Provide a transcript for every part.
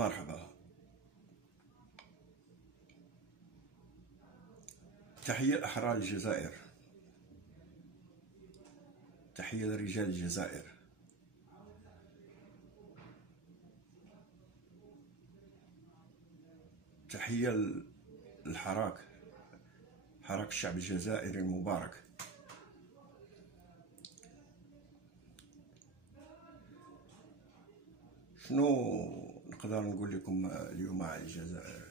مرحبا. تحية لأحرار الجزائر، تحية لرجال الجزائر، تحية للحراك، حراك الشعب الجزائري المبارك. شنو نقدر نقول لكم اليوم على الجزائر؟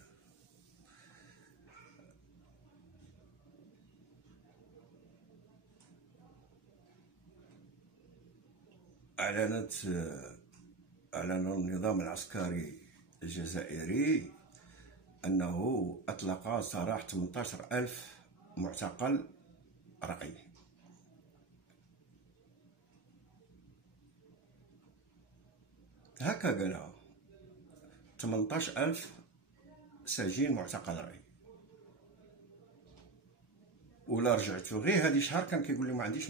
أعلن النظام العسكري الجزائري أنه أطلق سراح 18,000 معتقل رقمي. هكا قالها، 18,000 سجين معتقل رقمي. ولا رجعتو غير هادي شهر كان كيقول لي ما عنديش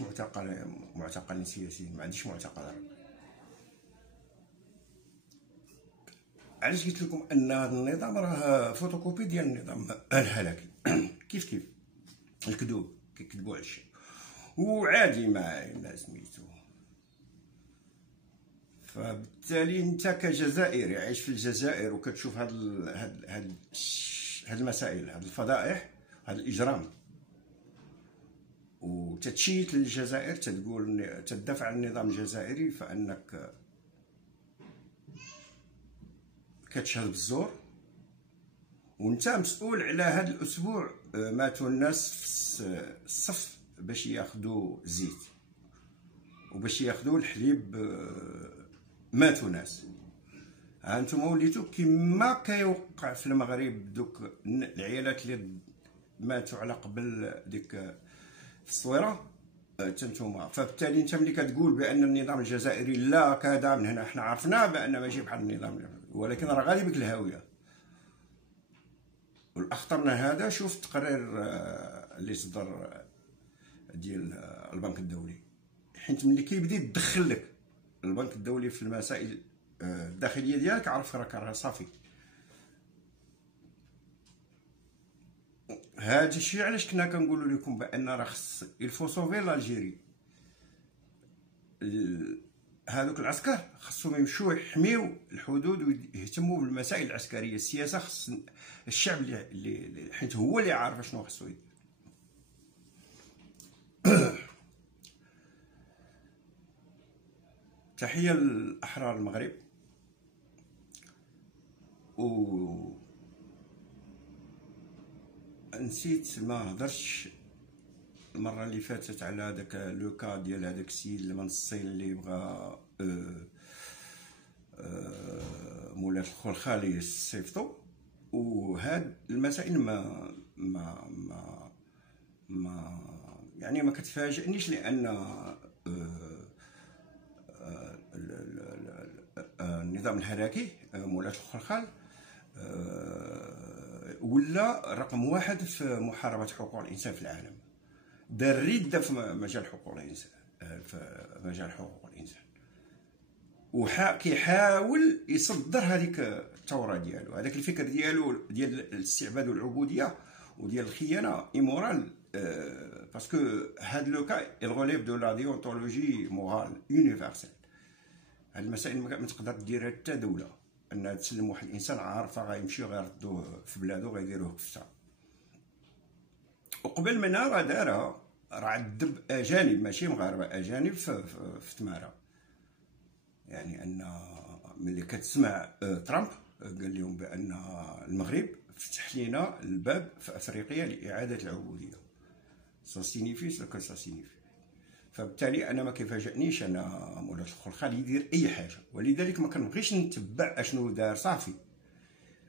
معتقلين سياسيين، ما عنديش معتقل رقمي. علاش قلت لكم ان هذا النظام راه فوتوكوبي ديال النظام الهلاكي؟ كيف الكذوب كيكذبوا على الشيء وعادي مع سميتو. فبالتالي انت كجزائري عايش في الجزائر وكتشوف هاد المسائل، هاد الفضائح، هاد الاجرام، وتتشيت للجزائر، تتقول تدافع عن النظام الجزائري، فانك كتشهد بالزور. وانت مسؤول على هذا الاسبوع ماتوا الناس في الصف باش ياخذوا الزيت وباش ياخذوا الحليب، ماتوا ناس. هانتوما وليتو كما كيوقع في المغرب، دوك العيالات اللي ماتوا على قبل ديك في الصويره تنتوما. فبالتالي انت ملي كتقول بان النظام الجزائري لا كذا من هنا، حنا عرفنا بان ماشي بحال النظام، ولكن راه غالبك الهاويه. والاخطر من هذا، شوف التقرير اللي صدر ديال البنك الدولي، حيت ملي كيبدا يدخل لك البنك الدولي في المسائل الداخليه ديالك، عرف راك راه صافي. هذا الشيء علاش كنا كنقولوا لكم بان راه خص الفو سوفي لالجيري. هذوك العسكر خصهم يمشيو يحميو الحدود ويهتموا بالمسائل العسكريه. السياسه خص الشعب اللي حيت هو اللي عارف شنو خصو يدير. تحيه لأحرار المغرب. و نسيت ما هضرتش المره اللي فاتت على هذاك لوكا ديال هذاك السيد المنصي اللي بغى مولاة الخلخالي يصيفطو. وهاد المسائل ما يعني ما كتفاجئنيش، لان النظام الهلاكي مولاة الخلخال ولا رقم واحد في محاربة حقوق الإنسان في العالم. دار ردة في مجال حقوق الإنسان، وكيحاول يصدر هذيك الثورة ديالو، هذاك الفكر ديالو ديال الاستعباد والعبودية وديال الخيانة ايمورال. باسكو هاد لو كا يغوليف دو لا ديونتولوجي مورال يونيفرسال. هاد المسائل ما تقدر ديرها حتى دولة، انها تسلم واحد الانسان عارفه غيمشيو غيردوه في بلادو غيديروه كفته. وقبل منها راه دارها، راه عذب اجانب ماشي مغاربه، اجانب في تماره. يعني ان ملي كتسمع ترامب قال لهم بان المغرب فتح لينا الباب في افريقيا لاعاده العبوديه، سا سينيفي سا سينيفي. فبالتالي انا ما كيفاجئنيش ان مولاة الخلخال يدير اي حاجه، ولذلك ما كنبغيش نتبع اشنو دار. صافي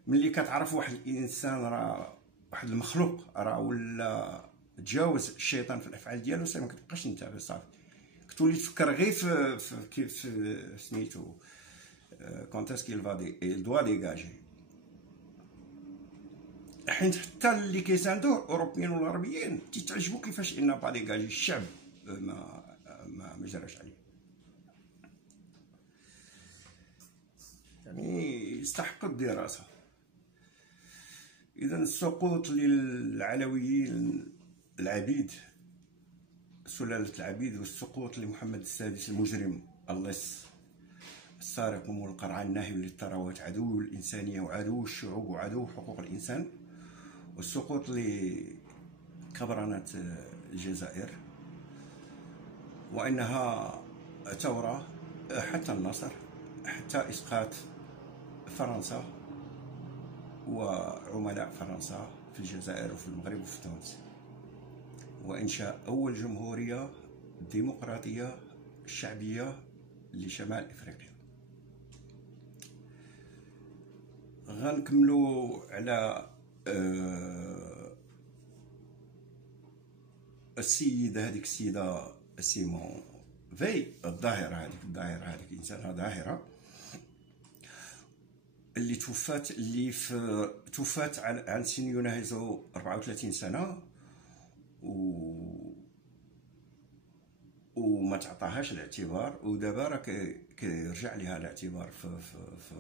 ملي كتعرف واحد الانسان راه واحد المخلوق راه ولا تجاوز الشيطان في الافعال ديالو، صافي ما كتبقاش نتابع. صافي كتولي تفكر غير في كيف سميتو كونتاس كيل فادي دوا ديغاجي. حيت حتى اللي كيساندوه اوروبيين والغربيين تيتعجبوا كيفاش ان با ديغاجي الشعب ما جراش عليه. يعني يستحق الدراسة. إذا السقوط للعلويين العبيد، سلالة العبيد، والسقوط لمحمد السادس المجرم اللص السارق والقرعان الناهب للثروات، عدو الإنسانية وعدو الشعوب وعدو حقوق الإنسان، والسقوط لكبرنة الجزائر، وإنها ثورة حتى النصر، حتى إسقاط فرنسا وعملاء فرنسا في الجزائر وفي المغرب وفي تونس، وإنشاء أول جمهورية ديمقراطية شعبية لشمال إفريقيا. غنكملوا على هذيك السيدة سيمون في الظاهرة هذيك إنسانة ظاهرة اللي توفات عن سن يناهز 34 سنة وما تعطاهاش الاعتبار، ودابا راه كيرجع لها الاعتبار في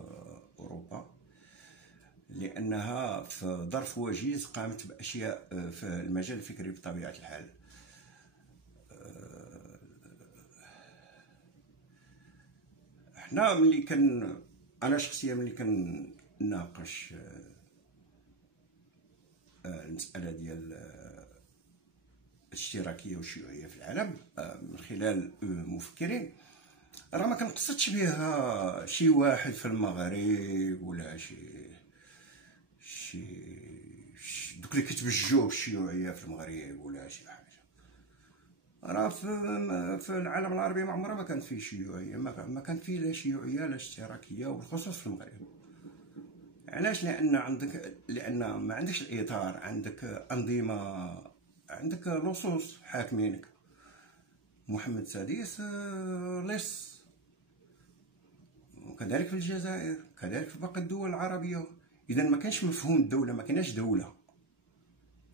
اوروبا، لانها في ظرف وجيز قامت باشياء في المجال الفكري بطبيعه الحال. حنا انا شخصيا ملي كنناقش المساله ديال الاشتراكيه والشيوعيه في العالم من خلال مفكرين، راه ما كنقصدش بها شي واحد في المغرب ولا شي دوك اللي كيتبجوا الشيوعيه في المغرب ولا شي حاجه. راه في العالم العربي ما عمرها ما كانت فيه شيوعيه، ما كان فيه لا شيوعيه لا اشتراكيه، وبالخصوص في المغرب. علاش؟ لان ما عندكش الاطار، عندك انظمه، عندك لصوص حاكمينك. محمد السادس لص، وكذلك في الجزائر، كذلك في باقي الدول العربيه. اذا ما كانش مفهوم الدوله، ما كايناش دوله.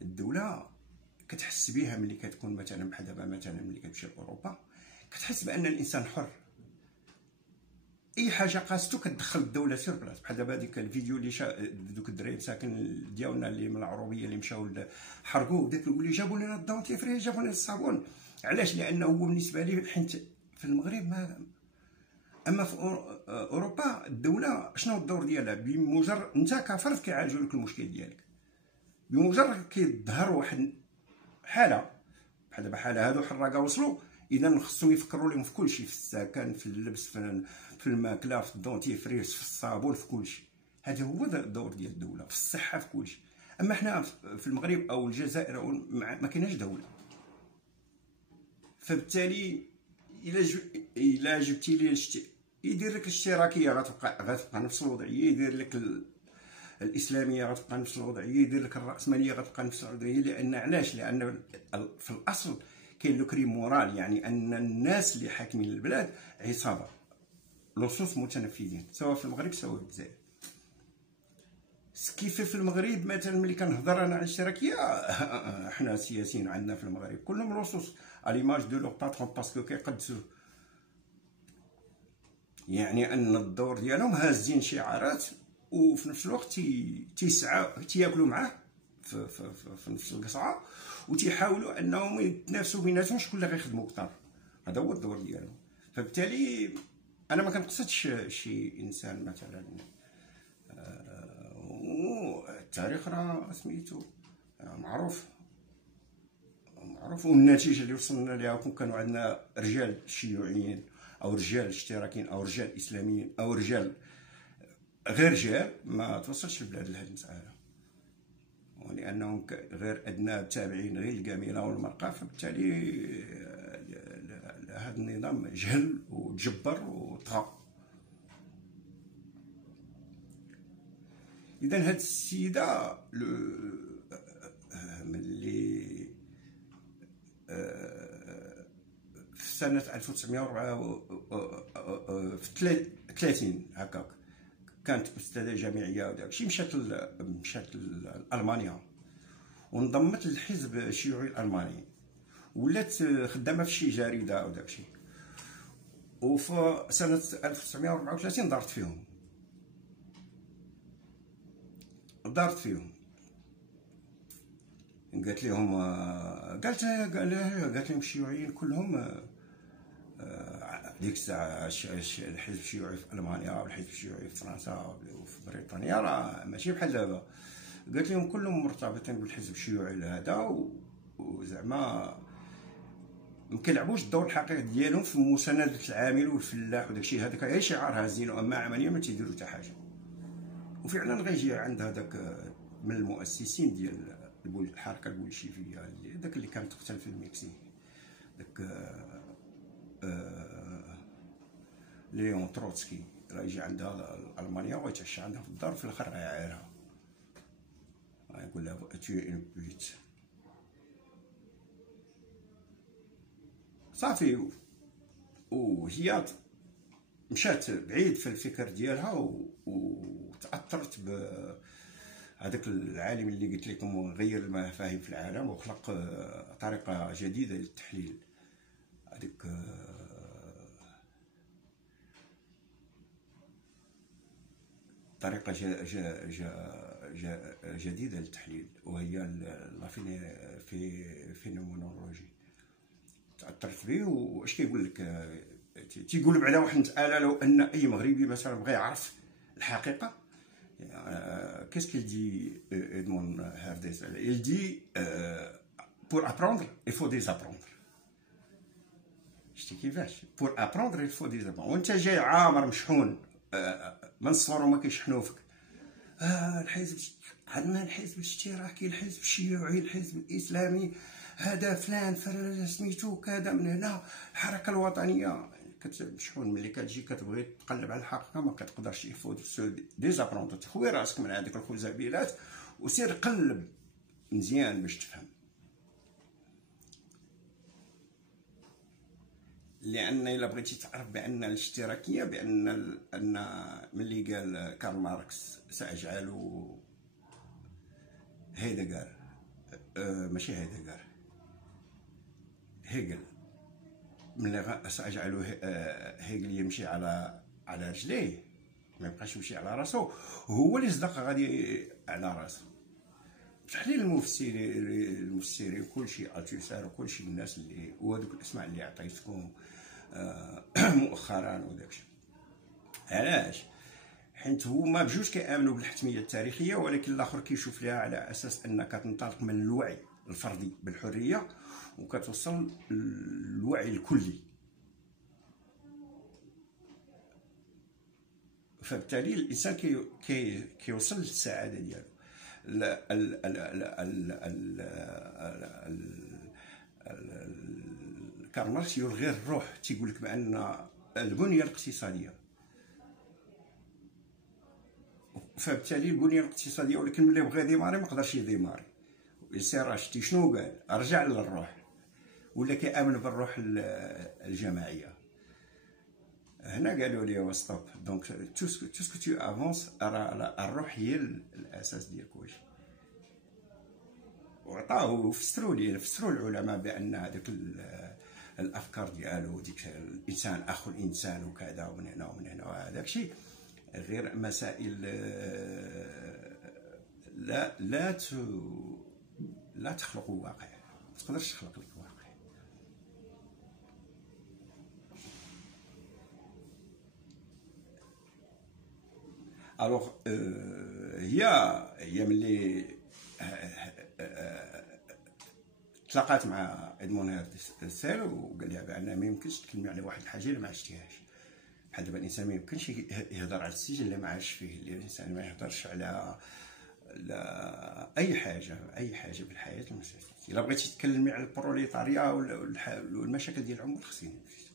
الدوله كتحس بها ملي كتكون مثلا بحال دابا، مثلا ملي كتمشي لاوروبا كتحس بان الانسان حر، اي حاجه قاستو كتدخل الدوله سير بلاص. بحال دابا هذيك الفيديو اللي دوك الدراري مساكن ديالنا اللي من العروبيه اللي مشاو حرقوا داك، يقول لي جابوا لنا الدونتيفري، جابوا لنا الصابون. علاش؟ لانه هو بالنسبه ليه، حيت في المغرب ما، اما في اوروبا الدوله شنو الدور ديالها؟ بمجرد انت كفرد كيعالجوا لك المشكل ديالك، بمجرد كيظهر واحد حاله بحال دابا حاله هادو حراقه وصلوا، اذا خصهم يفكروا لهم في كل شيء، في السكن، في اللبس، في الماكله، في الدونتيفريس، في الصابون، في كل شيء. هذا هو الدور ديال الدوله، في الصحه، في كل شيء. اما حنا في المغرب او الجزائر ما كايناش دوله، فبالتالي الا جبتي لي يدير لك الاشتراكيه غتبقى نفس الوضعيه، يدير لك الاسلاميه غتبقى نفس الوضعيه، يدير لك الراسماليه غتبقى نفس الوضعيه. لان علاش؟ لان في الاصل كاين لو كريم مورال، يعني ان الناس اللي حاكمين البلاد عصابه، لصوص متنفذين، سواء في المغرب سواء في الجزائر. كيف في المغرب مثلا ملي كنهضر انا على الاشتراكيه، حنا السياسيين عندنا في المغرب كلهم لصوص عليماج دو لو باترون، باسكو كيقدسوه، يعني ان الدور ديالهم هازين شعارات، وفي نفس الوقت تيسعى تياكلوا معاه في نفس القصعه، وتيحاولوا انهم يتنافسوا بيناتهم شكون اللي غيخدموا اكثر. هذا هو الدور ديالهم. فبالتالي انا ما كنقصدش شي انسان مثلا، التاريخ راه سميتو معروف، والنتيجه اللي وصلنا ليها كون كانوا عندنا رجال شيوعيين او رجال اشتراكيين او رجال اسلاميين او رجال غير رجال، ما توصلش البلاد لهذه المساله، ولانهم غير ادناب تابعين غير الجميله والمرقه. فبالتالي هذا النظام جهل وتجبر وطغى. اذا هاد السيده ملي في سنه 1904 في 30 هكاك كانت استاذه جامعيه وداكشي، مشات لالمانيا وانضمت للحزب الشيوعي الالماني، ولات خدامه في شي جريده او داكشي. وفي سنه 1934 دارت فيهم، دارت فيهم، قالت لهم قالت لهم الشيوعيين كلهم ديك الساعه الحزب الشيوعي في المانيا والحزب الشيوعي في فرنسا وفي بريطانيا راه ماشي بحال دابا. قالت لهم كلهم مرتبطين بالحزب الشيوعي هذا، وزعما ما كيلعبوش الدور الحقيقي ديالهم في مسانده العامل والفلاح وداكشي. هذاك غير شعار هازين، اما عمليا ما تيديروا حتى حاجه. وفعلا غيجي عند هذاك من المؤسسين ديال الحركه البولشيفيه، داك اللي كان تقتل في المكسيك، داك ليون تروتسكي، راه يجي عندها المانيا ويتعشى عندها في الدار، في الاخر غيعايرها، غيقول لها tu es une pute صافي. وهي مشات بعيد في الفكر ديالها وتاثرت بهذاك العالم اللي قلت لكم غير المفاهيم في العالم وخلق طريقه جديده للتحليل. هذيك طريقه جديده للتحليل، وهي لا فينومينولوجي. تاثرت به. واش كيقول لك؟ تيقول بعدا واحد المساله، لو ان اي مغربي مثلا بغى يعرف الحقيقه، كيس كيل دي ادمون هارديس؟ il dit pour apprendre il faut désapprendre. شتي كيفاش؟ pour apprendre il faut désapprendre. وانت جاي عامر مشحون من الصغر وما كيشحنوا فيك الحزب، عندنا الحزب الاشتراكي، الحزب الشيوعي، الحزب الاسلامي، هذا فلان سميتو كذا من هنا، الحركه الوطنيه. كتمشحون ملي كتجي كتبغي تقلب على الحقيقه ما كتقدرش. يفوت ديزابرونط، تخوي راسك من هذيك الخزابيلات وسير قلب مزيان باش تفهم. لان الا بغيتي تعرف بان الاشتراكيه، بان ملي قال كارل ماركس ساجعل هيدغر، ماشي هيدغر، هيجل، ملي ساجعل هيجل يمشي على رجليه، ما يبقاش يمشي على راسو، هو اللي صدق غادي على راسو. تحليل المفسرين كلشي التوسار وكلشي الناس اللي وهذوك الاسماء اللي عطيتكم مؤخرا وداكشي. علاش؟ حيت هما بجوج كيامنوا بالحتميه التاريخيه، ولكن الاخر كيشوف لها على اساس انك تنطلق من الوعي الفردي بالحريه وكتوصل للوعي الكلي. فبالتالي الانسان كيوصل للسعاده ديالو. كارل ماركس يلغي الروح، تيقول لك بان البنيه الاقتصاديه، فبالتالي البنيه الاقتصاديه، ولكن ملي بغى يديماري ما قدرش يديماري. السراج شتي شنو قال؟ رجع للروح، ولا كيامن بالروح الجماعيه. هنا قالوا لي ستوب، دونك تو سكو تو افونس، الروح هي الاساس ديال كلشي. وعطاو فسروا العلماء بان هذوك الافكار ديالو، ديك الانسان اخو الانسان وكذا ومن هنا ومن هنا، وهذاك الشيء غير مسائل لا تخلق واقع، ما تقدرش تخلق لك واقع. الوغ هي ملي تلاقات مع ادمون هيرتزل وقال لها بان ما يمكنش تكلمي على واحد الحاجه اللي ما عشتيهاش. بحال دابا الانسان ما يمكنش يهضر على السجن اللي ما عاش فيه. الانسان ما يهضرش على اي حاجه في الحياه. الا بغيتي تكلمي على البروليتاريا والمشاكل ديال العمال خصني نفسو.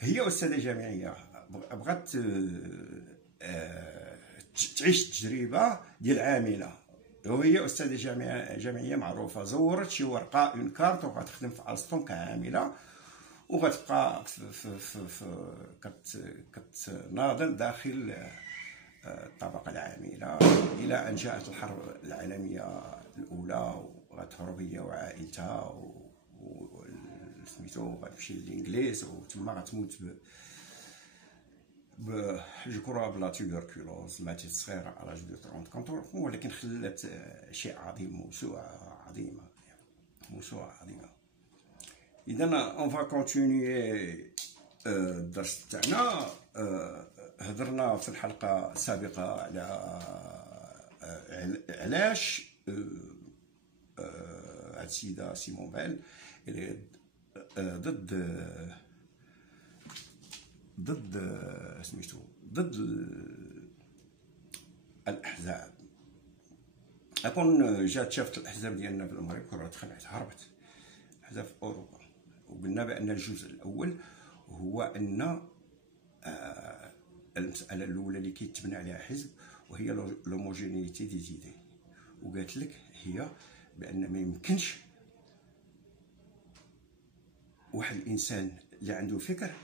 هي استاذه جامعيه بغات تعيش التجربه ديال عامله، وهي استاذه جامعيه معروفه. زورت شي ورقه اون كارت وغتخدم في الستون كعامله، وغتبقى كتناضل داخل الطبقه العامله الى ان جاءت الحرب العالميه الاولى، وغتهرب هي وعائلتها سميتو، غتمشي للانجليز وتما غتموت جو كرا بلا تيبركلوز ماتت صغيرة على لاج دو 30 ولكن خلات شيء عظيم، موسوعة عظيمة، موسوعة عظيمة. إذا اون فا كونتينيي الدرس تاعنا. هضرنا في الحلقة السابقة على علاش هاد السيدة سيمون فيل اللي ضد الاحزاب. اكون جات شافت الاحزاب ديالنا في المغرب كره تخلعت هربت الاحزاب في اوروبا، وقلنا بان الجزء الاول هو ان المساله الاولى اللي كيتبنى عليها حزب وهي لوموجينيتي دي زيدي، وقالت لك هي بان ما يمكنش واحد الانسان اللي عنده فكر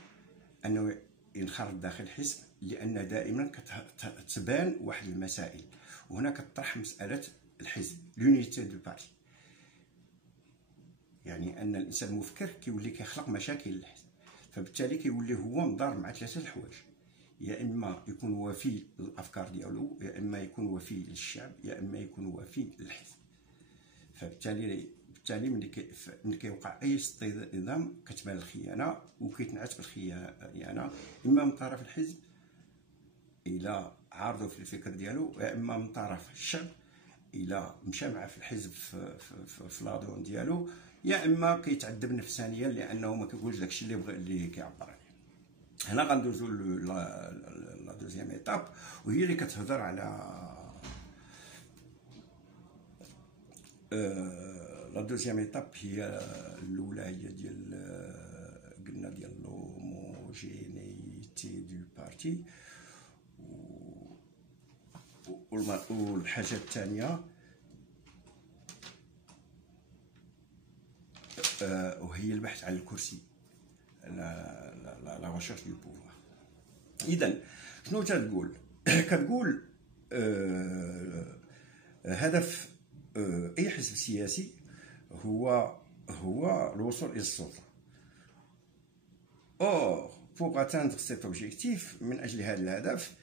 انه ينخرط داخل حزب، لان دائما كتبان واحد المسائل، وهنا كتطرح مساله الحزب لونيتي دو بارتي، يعني ان الانسان المفكر كيولي كيخلق مشاكل للحزب، فبالتالي كيولي هو مضار مع ثلاثه الحوايج، يا اما يكون وفي للافكار ديالو، يا اما يكون وفي للشعب، يا اما يكون وفي للحزب. فبالتالي ملي كيوقع اي اصطدام كتبان الخيانه وكيتنعت بالخيانه، اما من طرف الحزب الى عارضه في الفكر ديالو، يا اما من طرف الشعب الى مشى معاه في الحزب في لادون ديالو، يا اما كيتعذب نفسانيا لانه ما كيقولش داكشي اللي بغى اللي كيعبر عليه. هنا غندوزو لا دوزيام ايتاب، وهي اللي كتهضر على لا دوزيام ايتاب. هي الاولى هي ديال قلنا ديال لوموجينيتي دو بارتي، والحاجه الثانيه وهي البحث عن الكرسي، لا ريشيرش دو بوفوار. اذا شنو تتقول؟ كتقول هدف اي حزب سياسي هو الوصول الى السلطه. اور pour atteindre cet objectif، من اجل هذا الهدف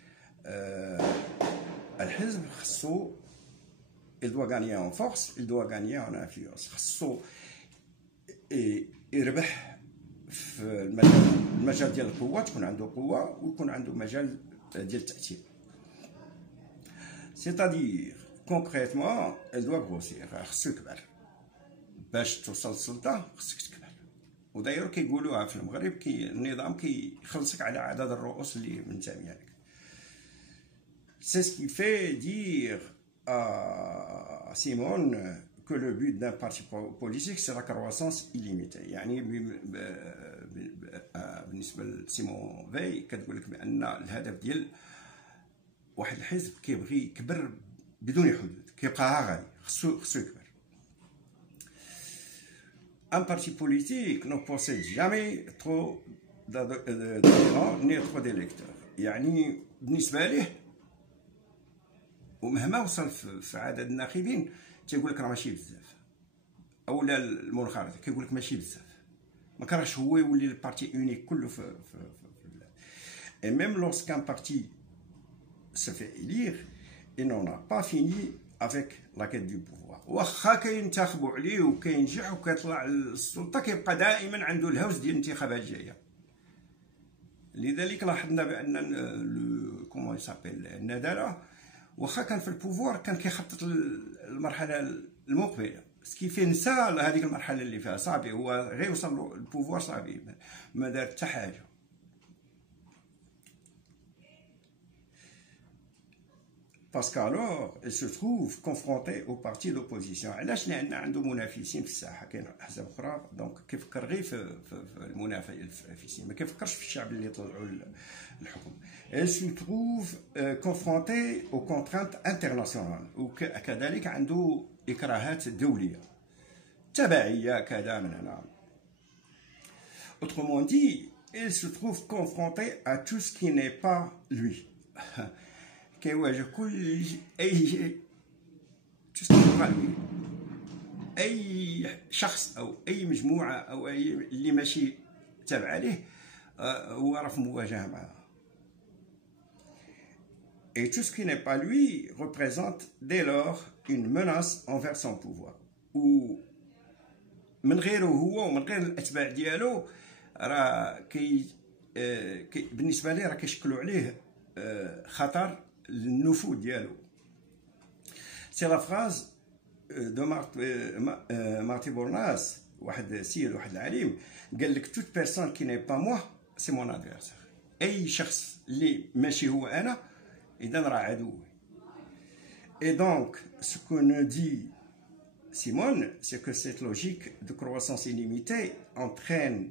الحزب خصو il doit gagner en force، il doit gagner en influence، خصو يربح في المجال ديال القوه، تكون عنده قوه ويكون عنده مجال ديال التاثير. سيتادير كونكريتمون il doit grossir، خصو يكبر باش توصل للسلطه، خصك تكبر. وداير كيقولوها في المغرب النظام كيخلصك على عدد الرؤوس اللي منتميه لك. C'est ce qui fait dire à Simone que le but d'un parti politique c'est la croissance illimitée. يعني بالنسبه لسيمون في كتقول لك بان الهدف ديال واحد الحزب كيبغي يكبر بدون حدود، كيبقى غادي خصو يكبر. Un parti politique ne possède jamais trop d'adhérents ni trop d'électeurs. يعني بالنسبه ليه ومهما وصل في عدد الناخبين تيقول لك راه ماشي بزاف، اولا المنخرط كيقول لك ماشي بزاف، ما كرهش هو يولي البارتي اونيك كله في البلاد. اي ميم لورسكان بارتي se fait élire il n'en a pas fini avec la quête du pouvoir. واخا كينتخبوا عليه وكينجح وكيطلع للسلطه، كيبقى دائما عنده الهوس ديال الانتخابات الجايه. لذلك لاحظنا بان كومون يسابيل الندالة واخا كان في البوفوار كان كيخطط للمرحله المقبله، سكيفي نسى هذيك المرحله اللي فيها صافي، هو غير يوصل له البوفوار صافي ما دار حتى حاجه. Parce qu'alors, il se trouve confronté aux partis d'opposition. علاش؟ لأن عنده منافسين في الساحة، كاين أحزاب أخرى، دونك كيفكر غير في المنافسين، ما كيفكرش في الشعب اللي طلعوا الحكم. Il se trouve confronté aux contraintes internationales، وكذلك عنده إكراهات دولية، تبعية كذا من هنا. Autrement dit, il se trouve confronté à tout ce qui n'est pas lui. كيواجه كل اي اي شخص او اي مجموعه او اي اللي ماشي تابعه ليه، هو راه في مواجهه معها. Et tout ce qui n'est pas lui représente dès lors une menace envers son pouvoir. و من غيره هو ومن غير الاتباع ديالو راه بالنسبه لي راه كيشكلوا عليه خطر للنفوذ ديالو. سي لا فراز دو مارتي بورناس، واحد السيد واحد العليم قال لك توت بيرسون كي ني با موا سي مون ادفيرسير. اي شخص اللي ماشي هو انا اذا راه عدوي. Et donc, ce que nous dit Simone, c'est que cette logique de croissance illimitée entraîne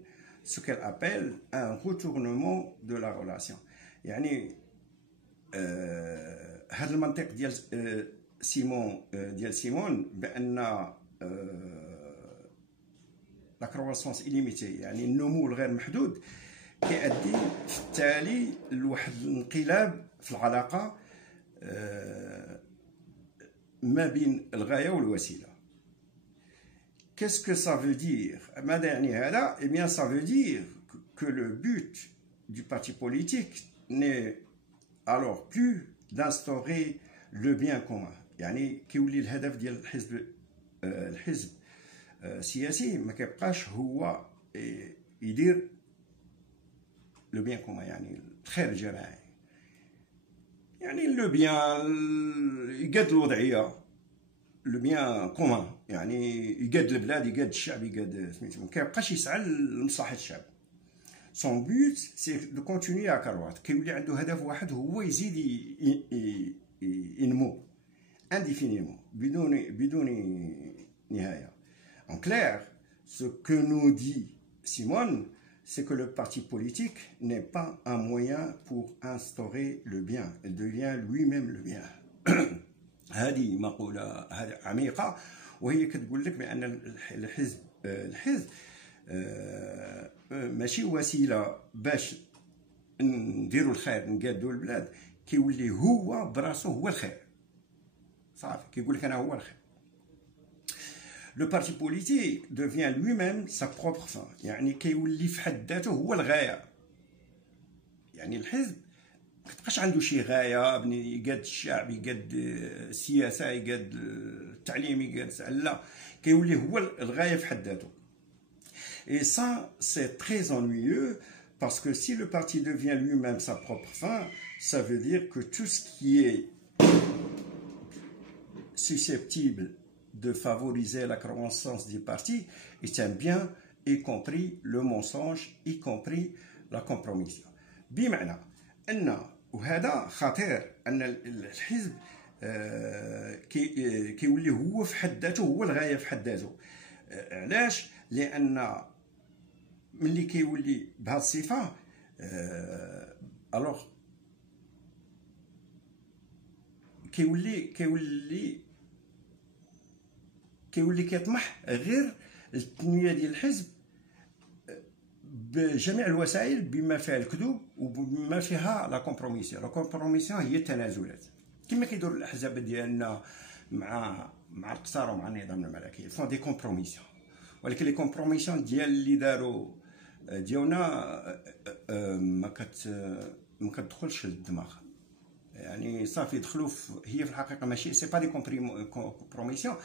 ce qu'elle appelle un retournement de la relation. يعني هذا المنطق ديال سيمون بأن لا كرواسونس illimitée يعني النمو الغير محدود كيؤدي في التالي لواحد الانقلاب في العلاقة ما بين الغاية والوسيلة. Qu'est-ce que ça veut dire? ماذا يعني هذا؟ Eh bien, ça veut dire que le but du parti politique n'est alors plus d'instaurer le bien commun. يعني كيولي الهدف ديال الحزب السياسي ما كيبقاش هو يدير لو بيان كومان، يعني الخير الجماعي، يعني لو بيان يقاد الوضعيه، لو بيان كومان، يعني يقاد البلاد، يقاد الشعب، يقاد سميتو، ما كيبقاش يسعى لمصلحه الشعب. سون بوت سي دو كونتينيي ا كروات، كيولي عنده هدف واحد هو يزيد ينمو indéfiniment بدون نهايه. En clair, ce que nous dit Simone, c'est que le parti politique n'est pas un moyen pour instaurer le bien, il devient lui-même le bien. هذه مقولة عميقة، وهي كتقول لك بأن الحزب ماشي وسيلة باش نديروا الخير نقادوا البلاد، كيولي هو براسو هو الخير صافي، كيقول لك أنا هو الخير. Le parti politique devient lui-même sa propre fin، يعني كيولي في حد ذاته هو الغاية. يعني الحزب ما كتبقاش عنده شي غاية بني يقاد الشعب، يقاد السياسة، يقاد التعليم، يقاد، لا، كيولي هو الغاية في حد ذاته. Et ça, c'est très ennuyeux parce que si le parti devient lui-même sa propre fin, ça veut dire que tout ce qui est susceptible de favoriser la croissance du parti est un bien, y compris le mensonge, y compris la compromission. بمعنى أن، وهذا خطير، أن الحزب كيولي هو في حد ذاته هو الغاية في حد ذاته. علاش؟ لأن ملي كيولي بهذه الصفة الوغ كيولي كيطمح غير التنمية ديال الحزب بجميع الوسائل، بما فيها الكذوب وبما فيها لا كومبروميسيون. لا كومبروميسيون هي التنازلات، كما كيديروا الاحزاب ديالنا مع القصار ومع النظام الملكي، فون دي كومبروميسيون. ولكن لي كومبروميسيون ديال اللي داروا ديالنا ما كتدخلش للدماغ، يعني صافي دخلوا هي في الحقيقه ماشي سي با دي كومبروميسيون،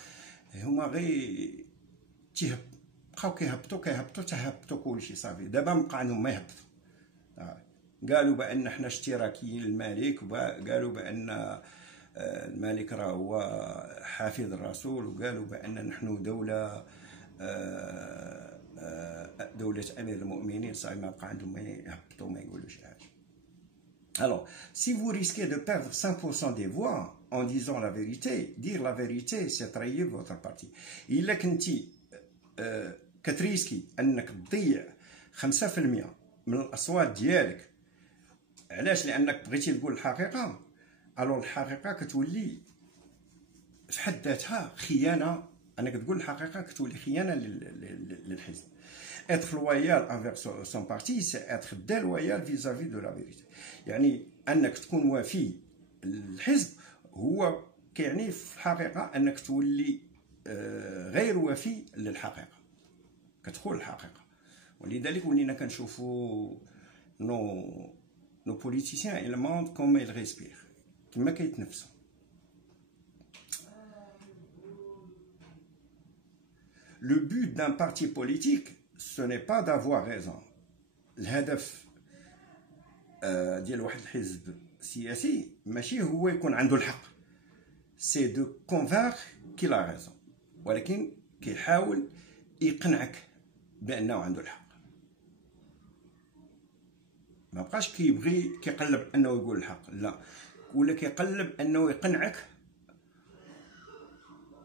هما غير بقاو كيهبطوا كلشي صافي. دابا بقى عندهم ما يهبطوا. قالوا بان حنا اشتراكيين للملك، وقالوا بان الملك راه هو حافظ الرسول، وقالوا بان نحن دولة امير المؤمنين. صافي ما بقى عندهم ما يهبطوا ما يقولوا شي حاجه. Alors, si vous risquez de perdre 5% des voix en disant la vérité, dire la vérité, c'est trahir votre parti. إلا كنتي كتريسكي أنك تضيع 5% من الأصوات ديالك، علاش؟ لأنك بغيتي تقول الحقيقة، ألو الحقيقة كتولي في حد ذاتها خيانة. أنك تقول الحقيقة كتولي خيانة للحزب. Être loyal envers son parti, c'est être déloyal vis-à-vis de la vérité. يعني أنك تكون وفي الحزب هو كيعني في الحقيقة أنك تولي غير وفي للحقيقة، كتخون الحقيقة. ولذلك ولينا كنشوفوا nos politiciens ils mentent comme ils respirent. كما كيتنفسوا. Le but d'un parti politique, ce n'est pas d'avoir raison. الهدف ديال واحد الحزب سياسي ماشي هو يكون عنده الحق. سي دو convaincre qu'il a raison. ولكن كيحاول يقنعك بانه عنده الحق. ما بقاش كيبغي كيقلب انه يقول الحق، لا، ولا كيقلب انه يقنعك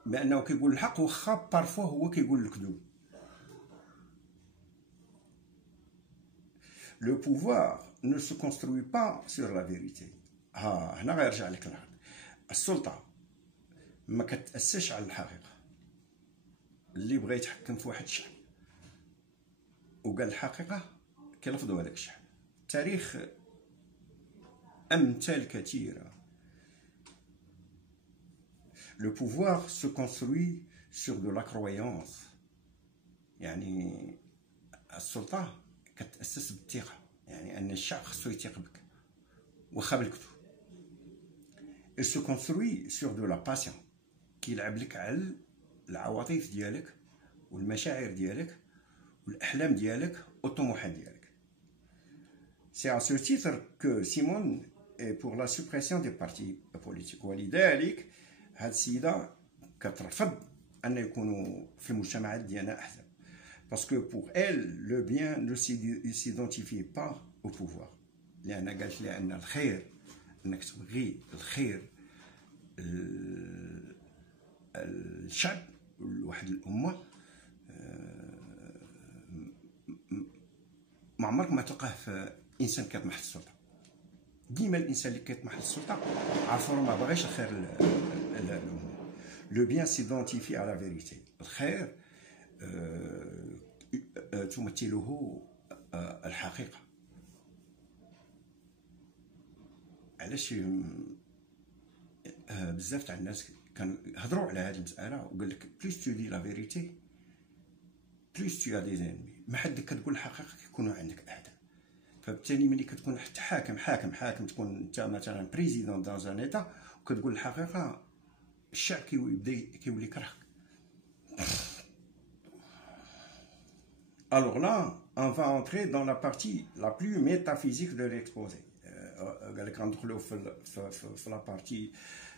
بانه كيقول الحق واخا بارفو هو كيقول الكذوب. Le pouvoir ne se construit pas sur la vérité. هنا غيرجع لك العقل. السلطة ما كتأسسش على الحقيقة. اللي بغى يتحكم في واحد الشعب وقال الحقيقة كيلفظوا هذاك الشعب. التاريخ أمثال كثيرة. Le pouvoir se construit sur de la croyance. يعني السلطة كتأسس بالثقة، يعني أن الشعب خصو يثيق بك واخا بالكذوب. Il se construit sur de la passion. كيلعب لك على العواطف ديالك والمشاعر ديالك والأحلام ديالك والطموحات ديالك. C'est à ce titre que Simone est pour la suppression des partis politiques. ولذلك هاد السيدة كترفض أن يكونوا في المجتمعات ديالنا أحزاب. Parce que pour elle, le bien ne s'identifie pas au pouvoir. لأن قالت لي أن الخير، أنك تبغي الخير الشعب لواحد الأمة، ما عمرك ما تلقاه في إنسان كيطمح للسلطة. ديما الإنسان اللي كيطمح للسلطة عارفو ما باغيش الخير للأمة. Le bien s'identifie à la vérité. الخير تمثله الحقيقة. علاش بزاف تاع الناس كانوا يهضروا على هذه المسألة وقال لك بليس تو دي لا فيريتي بليس تو ا دي زانمي. ما حد كتقول الحقيقة كيكونوا عندك أعداء. فبالتالي ملي كتكون حتى حاكم تكون انت مثلا بريزيدون دون ان ايتا وكتقول الحقيقة، الشعب كيولي يكرهك. Alors là, on va entrer dans la partie la plus métaphysique de l'exposé. قال لك غندخلوا في لا بارتي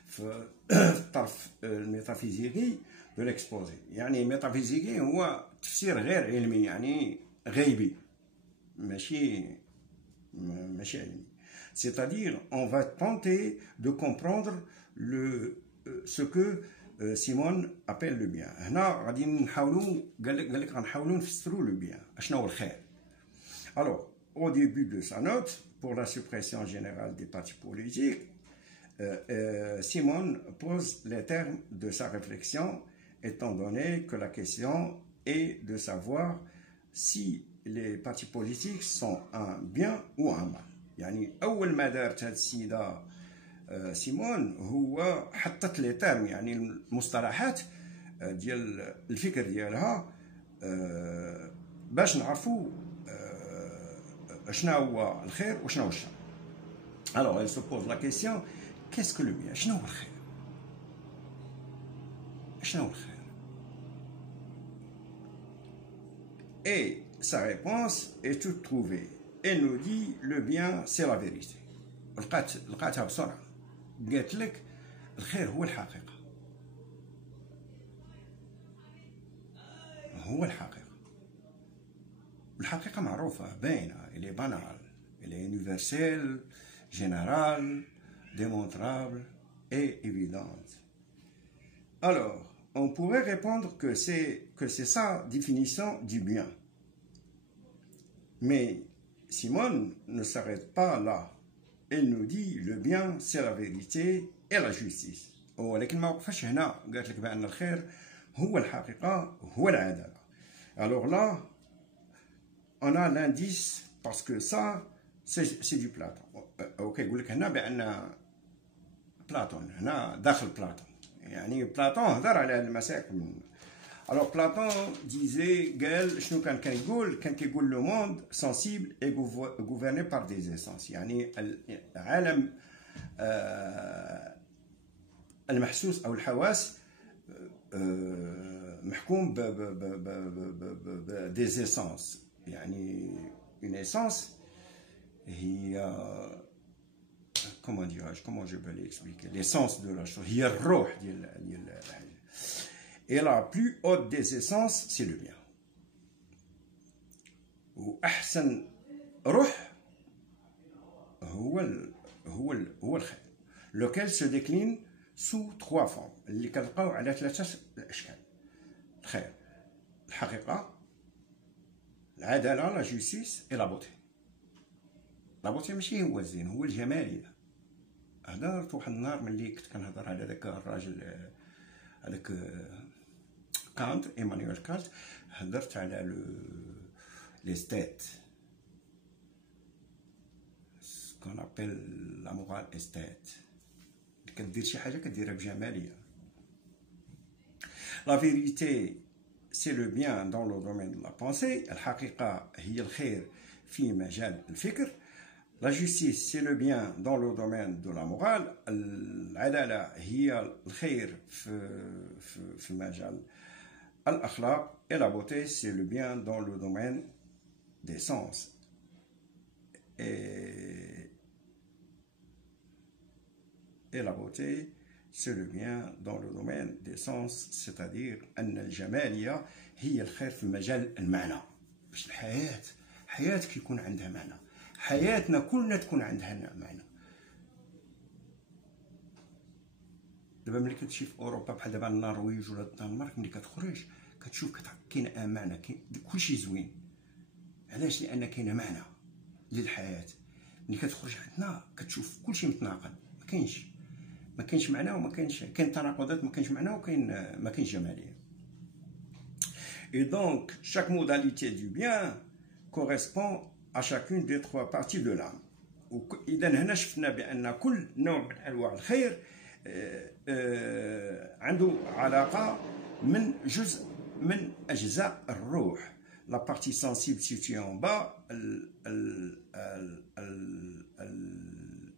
في الطرف الميتافيزيقي دو l'exposé. يعني ميتافيزيقي هو تفسير غير علمي، يعني غيبي، ماشي علمي. C'est-à-dire, on va tenter de comprendre ce que Simone appelle le bien. هنا غادي نحاولوا، قال لك غنحاولوا نفسروا le bien. اشنو هو الخير؟ Alors, au début de sa note pour la suppression générale des partis politiques, Simone pose les termes de sa réflexion, étant donné que la question est de savoir si les partis politiques sont un bien ou un mal. يعني أول ما دارت هاد السيدة سيمون هو حطت لي تيرم، يعني المصطلحات ديال الفكر ديالها باش نعرفوا شنو هو الخير وشنو هو الشر. Alors elle se pose la question, qu'est-ce que le bien? شنو هو الخير؟ شنو هو الخير؟ Et sa réponse est toute trouvée. Elle nous dit le bien c'est la vérité. لقاتها بسرعة. قالت لك الخير هو الحقيقة. هو الحقيقة. الحقيقة معروفة باينة، elle est banale, elle est universelle, générale, démontrable et évidente. Alors, on pourrait répondre que c'est sa définition du bien. Mais Simone ne s'arrête pas là. Elle nous dit le bien c'est la vérité et la justice. ولكن ما وقفش هنا، قالت لك بأن الخير هو الحقيقة هو العدالة. Alors là, on a l'indice parce que ça c'est du Platon. اوكي، يقول لك هنا بأن بلاطون، هنا داخل بلاطون، يعني بلاطون هضر على هذه المسائل. Alors Platon disait قال شنو كان كيقول le monde sensible est gouverné par des essences. يعني العالم المحسوس أو الحواس محكوم des essences. يعني une essence هي comment dirais-je, comment je peux l'expliquer, l'essence de la chose هي الروح ديال الحاجة. Et la plus haute des essences c'est le bien. وأحسن روح هو الخير. lequel se décline sous 3 formes اللي كنلقاو على 3 أشكال. الخير، الحقيقة، العدالة، لا جوستيس، et la beauté. لا بوتي ماشي هو الزين، هو الجمالية. هدرت واحد النهار ملي كنت كنهضر على داك الراجل هذاك كانت ايمانويل كانت، هدرت على لي ستات سكون ابيل لا مورال استات. كدير شي حاجة كديرها بجمالية. لا فيريتي سي لو بيان دون لو دومين دو لا بونسي. الحقيقة هي الخير في مجال الفكر. La justice, c'est le bien dans le domaine de la morale. العدالة هي الخير في مجال الأخلاق. Et la beauté, c'est le bien dans le domaine des sens. Et la beauté, c'est le bien dans le domaine des sens, c'est-à-dire أن الجمالية هي الخير في مجال المعنى. باش حياتك يكون عندها معنى. حياتنا كلنا تكون عندها معنى. دابا ملي كتمشي في اوروبا بحال دابا النرويج ولا الدنمارك، ملي كتخرج كتشوف كاين معنى، كاين كلشي زوين. علاش؟ لان كاين معنى للحياه. ملي كتخرج عندنا كتشوف كلشي متناقض، ما كاينش معنى وما كاين تناقضات، ما كاينش معنى وكاين ما كاينش جماليه. Et donc chaque modalité du bien correspond à chacune des 3 parties de l'âme. إذا هنا شفنا بأن كل نوع من أنواع الخير عنده علاقة من جزء من أجزاء الروح. La partie sensible située en bas,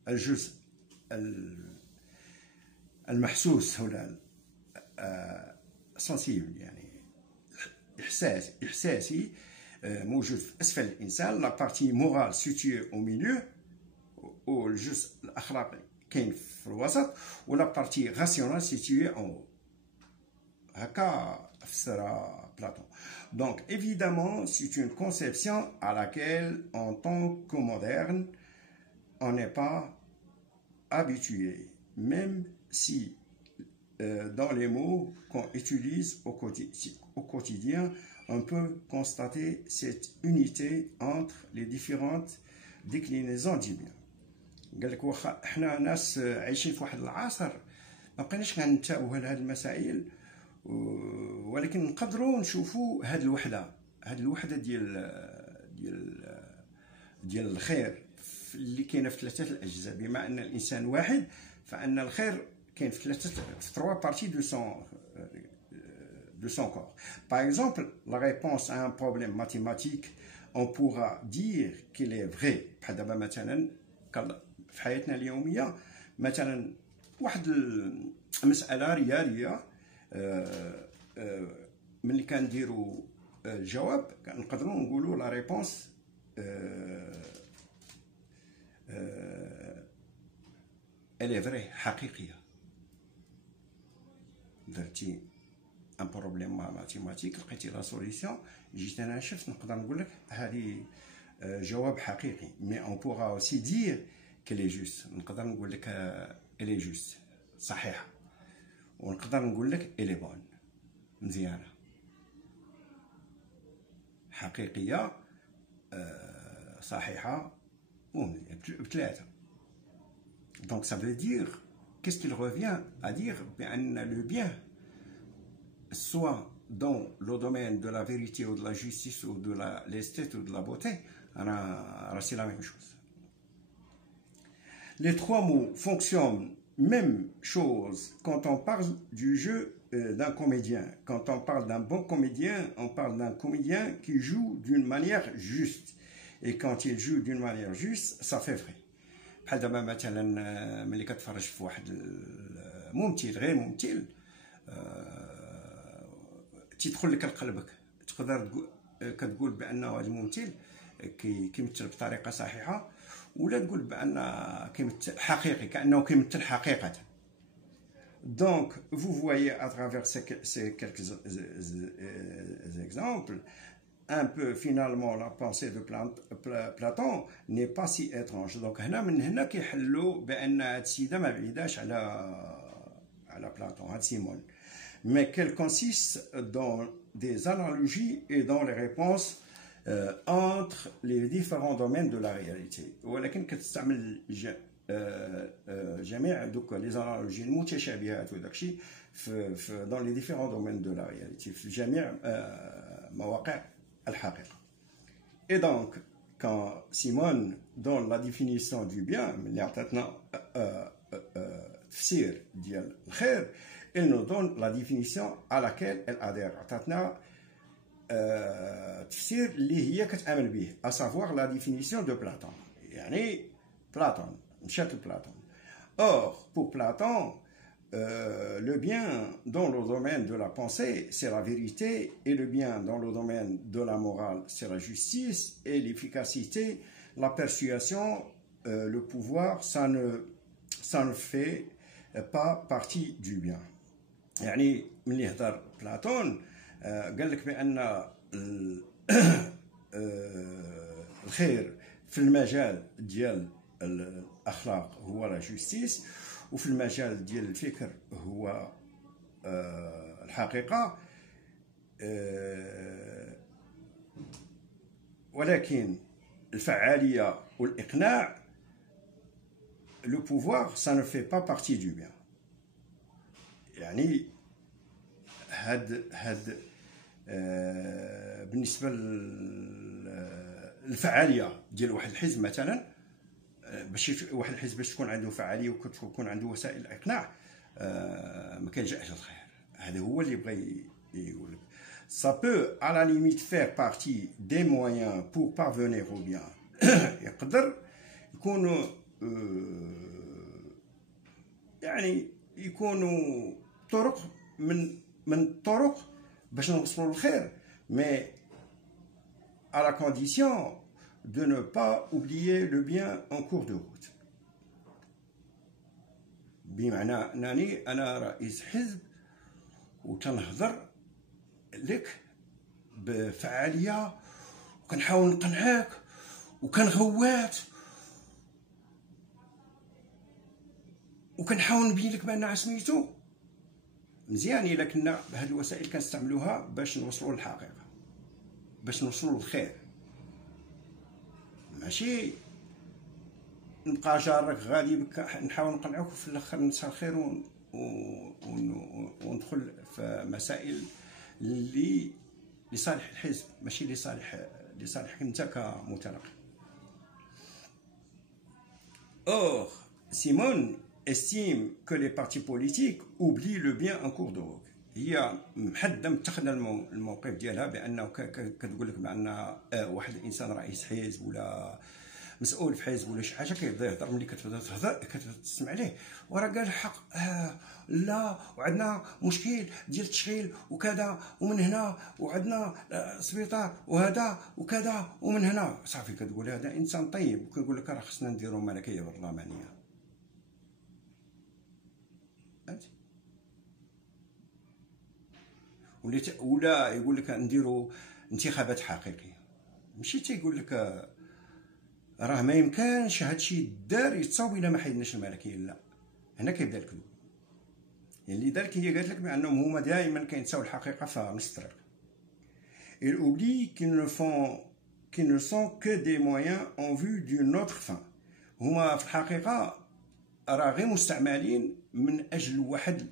الجزء المحسوس ولا sensible يعني إحساسي موجود في أسفل الإنسان. لا بارتي مورال سيتيي أو ميليو، والجزء الأخلاقي كاين في الوسط، ولا بارتي راسيونال سيتيي أون. هكا فسرها بلاطون. Donc évidemment c'est une conception à laquelle en tant que moderne on n'est pas habitué, même si dans les mots qu'on utilise au quotidien on peut constater cette unité entre les différentes déclinaisons du bien. قال لك واخا حنا ناس عايشين في واحد العصر ما بقيناش كننتبهوا لهاد المسائل، ولكن نقدروا نشوفوا هاد الوحده ديال الخير اللي كاينه في 3 الأجزاء. بما ان الانسان واحد، فان الخير كاين في 3 parties de son corps. Par exemple, la réponse à un problème mathématique, on pourra dire qu'il est vrai. بحال دابا مثلا في حياتنا اليوميه، مثلا واحد المساله رياضيه ملي كنديروا الجواب نقدروا نقولوا لا ريبونس elle est vraie، حقيقيه. درتي ان بروبليم ماتيماتيك لقيتي لا سوليسيون، جيت انا شفت نقدر نقول لك هذه جواب حقيقي. مي اون بوغا اوسي دير كلي جوست، نقدر نقول لك الي جوست صحيحه، ونقدر نقول لك الي بون مزيانه حقيقيه صحيحه بثلاثه. Donc ça veut dire, qu'est-ce qu'il revient à dire? Bien, le bien, soit dans le domaine de la vérité ou de la justice ou de l'esthète ou de la beauté, c'est la même chose. Les 3 mots fonctionnent même chose quand on parle du jeu d'un comédien. Quand on parle d'un bon comédien, on parle d'un comédien qui joue d'une manière juste. Et quand il joue d'une manière juste, ça fait vrai. بحال دابا مثلا ملي كتفرج في واحد الممثل غير ممثل تيدخل لك لقلبك، تقدر كتقول بان هذا الممثل كيمثل بطريقه صحيحه، ولا تقول بان كيمثل حقيقي كانه كيمثل حقيقه. Donc, vous voyez à travers ces quelques exemples, un peu finalement la pensée de Platon n'est pas si étrange. Donc, من هنا كيحلوا بأن هاد السيدة ما بعيداش على بلاطون، هاد سيمون. Mais qu'elle consiste dans des analogies et dans les réponses entre les différents domaines de la réalité. ولكن كتستعمل جميع دوك لي زانالوجي المتشابهات وداكشي في dans les différents domaines de la réalité في جميع مواقع الحقيقة. Et donc quand Simone donne la définition du bien ملي عطاتنا تفسير ديال الخير، elle nous donne la définition à laquelle elle adhère. عطاتنا تفسير اللي هي كتآمن به، à savoir la définition de Platon. يعني Platon مشات لبلاطون. Or, pour Platon, le bien dans le domaine de la pensée, c'est la vérité, et le bien dans le domaine de la morale, c'est la justice, et l'efficacité, la persuasion, le pouvoir, ça ne fait pas partie du bien. يعني ملي هضر بلاطون قال لك بأن الخير في المجال ديال الأخلاق هو لا جوستيس، وفي المجال ديال الفكر هو الحقيقة. ولكن الفعالية والإقناع le pouvoir ça ne fait pas partie du bien. يعني هاد بالنسبة للفعالية ديال واحد الحزب مثلا، باش واحد الحزب باش تكون عنده فعاليه وتكون عنده وسائل الاقناع ما كيلجاش الخير. هذا هو اللي بغى يقول لك. Ça peut à la limite faire partie des moyens pour parvenir au bien. يقدر يكونوا يعني يكونوا طرق من الطرق باش نوصلوا للخير، mais à la condition de ne pas oublier le bien en cours de route. بمعنى أنني أنا رئيس حزب وتنهضر لك بفعالية وكنحاول نقنعك وكنغوات وكنحاول نبين لك بأن سميتو مزيان، إلا كنا بهذه الوسائل كنستعملوها باش نوصلوا للحقيقة، باش نوصلوا للخير، ماشي نبقى جارك غادي بك نحاول نقنعوك وفي الاخر ننسى الخير وندخل في مسائل اللي لصالح الحزب ماشي لصالحك انت كمتلقي. Or, Simone estime que les partis politiques oublient le bien en cours de route. هي محدده متخذه الموقف ديالها بانه كتقول لك بان واحد الانسان رئيس حزب ولا مسؤول في حزب ولا شي حاجه كيبدا يهضر، ملي كتبدا تهضر كتسمع ليه وراه قال الحق لا وعندنا مشكل ديال التشغيل وكذا ومن هنا وعندنا سبيطار وهذا وكذا ومن هنا، صافي كتقول هذا انسان طيب، وكنقول لك راه خصنا نديروا ملكيه برلمانيه. ولا يقول لك نديروا انتخابات حقيقيه، ماشي تيقول لك راه ما يمكنش هادشي دار يتصاوب الا ما حيدناش الملكيه. لا، هنا كيبدا الكذوب. يعني لذلك هي قالت لك بانهم هما دائما كينساو الحقيقه في نص الطريق. Ils oublient qu'ils ne sont que des moyens en vue d'une autre fin. هما في الحقيقه راه غير مستعملين من اجل واحد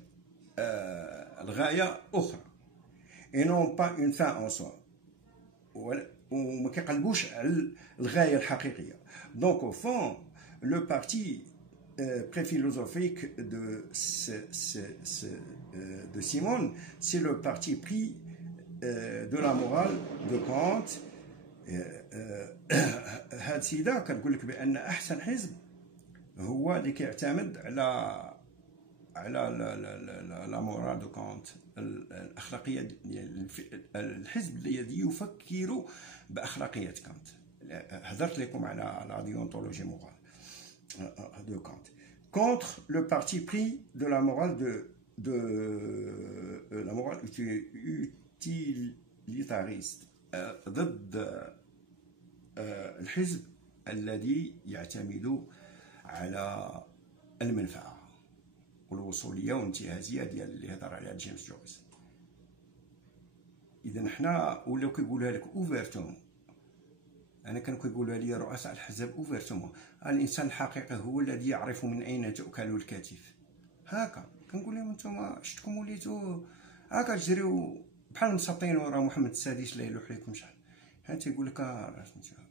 الغايه اخرى، et non pas une fin en soi. وما كيقلبوش على الغايه الحقيقيه. Donc au fond le parti préphilosophique de Simone, c'est le parti pris de la morale de Kant. هاد السيده كتقول لك بان احسن حزب هو اللي كيعتمد على لا مورال دو كونت، الاخلاقيه ديال الحزب الذي يفكر باخلاقيه كانت. هضرت لكم على لا ديونتولوجي مورال de Kant, contre le parti pris de la morale la morale utilitariste, ضد الحزب الذي يعتمد على المنفعة والوصولية والانتهازية ديال اللي هضر عليها جيمس جويس. إذا حنا ولاو كيقولها لك اوفيرتوم، أنا كانوا كيقولوا لي رؤساء الأحزاب اوفيرتومون، الإنسان الحقيقي هو الذي يعرف من أين تؤكل الكتف. هاكا كنقول لهم نتوما شفتكم وليتو هاكا تجريو بحال المساطين ورا محمد السادس لا يلوح لكم شحال. ها تيقول لك